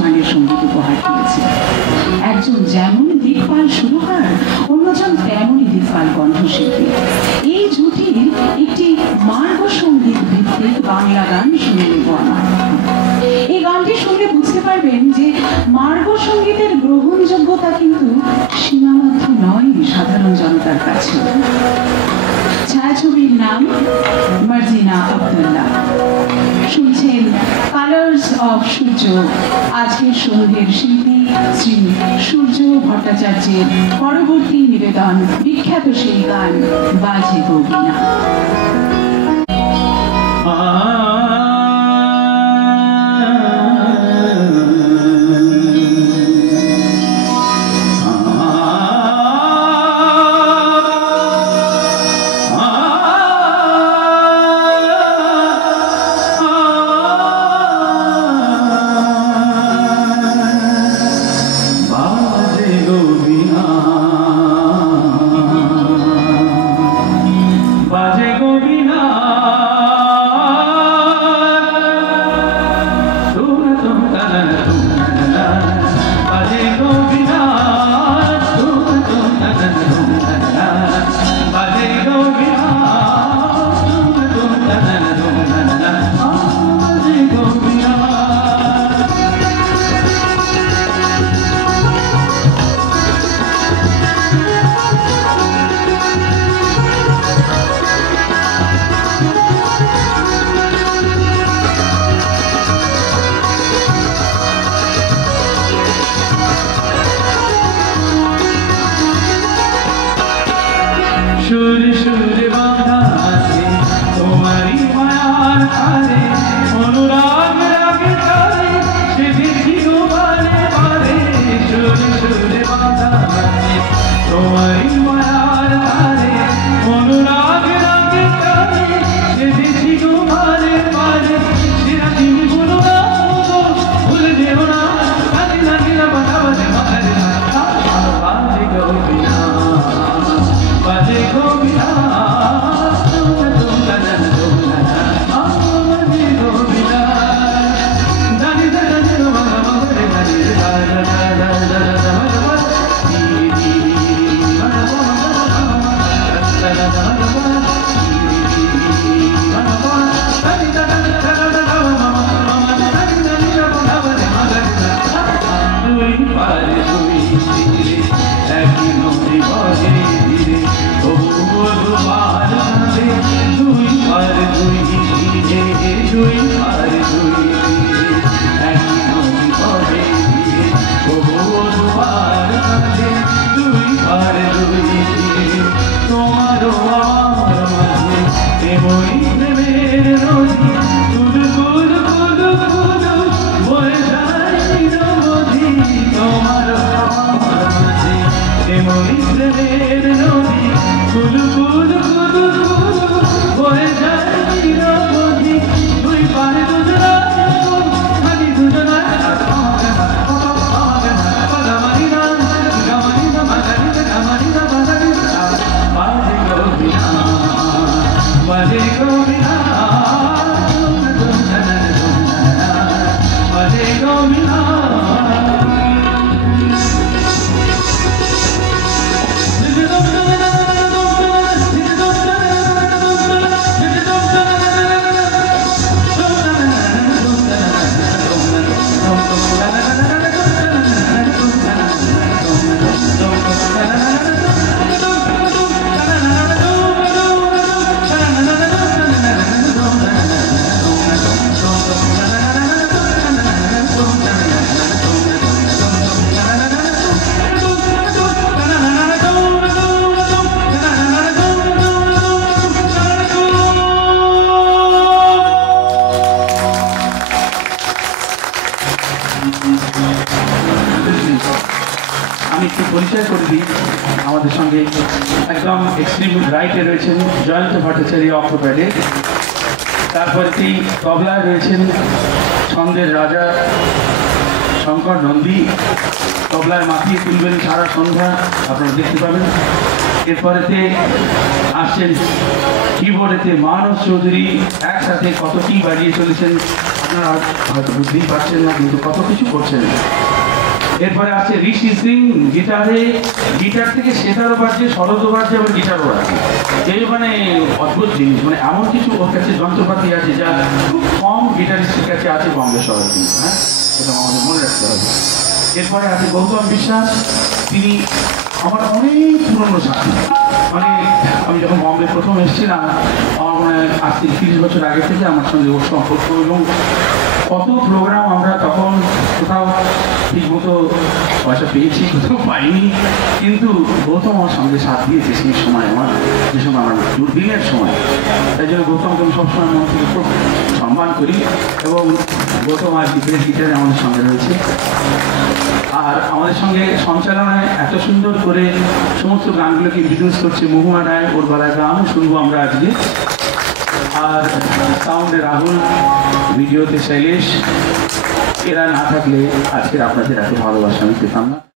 উচ্চমানের সঙ্গীত উপহার দিয়েছে। একজন যেমন দিকপাল সুরকার, অন্যজন তেমনই দিকপাল কণ্ঠশিল্পী। এই জুটির একটি মার্গ সঙ্গীত ভিত্তিক বাংলা গান শুনে নেব আমার। এই গানটি শুনলে বুঝতে পারবেন যে মার্গ সঙ্গীতের গ্রহণযোগ্যতা কিন্তু সীমাবদ্ধ নয় সাধারণ জনতার কাছে। ছায়াছবির নাম মার্জিনা আব্দুল্লাহ। শুনছেন কালার্স অফ সূর্য, আজকের সঙ্গীতের শিল্পী শ্রী সূর্য ভট্টাচার্যের পরবর্তী নিবেদন বিখ্যাত সেই গান বাজে গো বীণা। জয়ন্ত ভট্টাচার্য অক্টোপ্যাডে, তারপরে তবলায় রয়েছেন ছন্দের রাজা শঙ্কর নন্দী, তবলায় মাতিয়ে তুলবেন সারা সন্ধ্যা, আপনারা দেখতে পাবেন। এরপরেতে আসছেন কিবোর্ডেতে মানস চৌধুরী, একসাথে কত কি বাজিয়ে চলেছেন আপনারা হয়তো বুঝতেই পারছেন না, কিন্তু কত কিছু করছেন। এরপরে আছে ঋষি সিং, গিটার থেকে সেতারও বাজছে, সরোদও বাজছে, আবার গিটারও বাজছে। এই মানে অদ্ভুত জিনিস, মানে এমন কিছু ওর কাছে যন্ত্রপাতি আছে যা খুব কম গিটারিস্টের কাছে আছে বম্বে শহরে, কিন্তু হ্যাঁ, এটা আমাদের মনে রাখতে হবে। এরপরে আছে গৌতম বিশ্বাস, তিনি আমার অনেক পুরনো সাথী। মানে আমি যখন বম্বে প্রথম এসেছিলাম, আমার মনে হয় আজ থেকে 30 বছর আগে থেকে আমার সঙ্গে ওর সম্পর্ক, এবং কত প্রোগ্রাম আমরা তখন কোথাও ঠিকমতো পয়সা পেয়েছি, কোথাও পাইনি, কিন্তু গৌতম আমার সঙ্গে সাথ দিয়েছে সেই সময়, যে সময় আমার দুর্দিনের সময়। তাই জন্য গৌতমকে আমি সবসময় মন থেকে খুব সম্মান করি, এবং গৌতম আর বেশ গিটারে আমাদের সঙ্গে রয়েছে। আর আমাদের সঙ্গে সঞ্চালনায় এত সুন্দর করে সমস্ত গানগুলোকে ইন্ট্রোডিউস করছে মহুয়া রায়, ওর গলায় গান শুনবো আমরা আজকে। আর সাউন্ডে রাহুল, ভিডিওতে শৈলেশ, এরা না থাকলে আজকের আপনাদের এত ভালোবাসা আমি পেতাম না।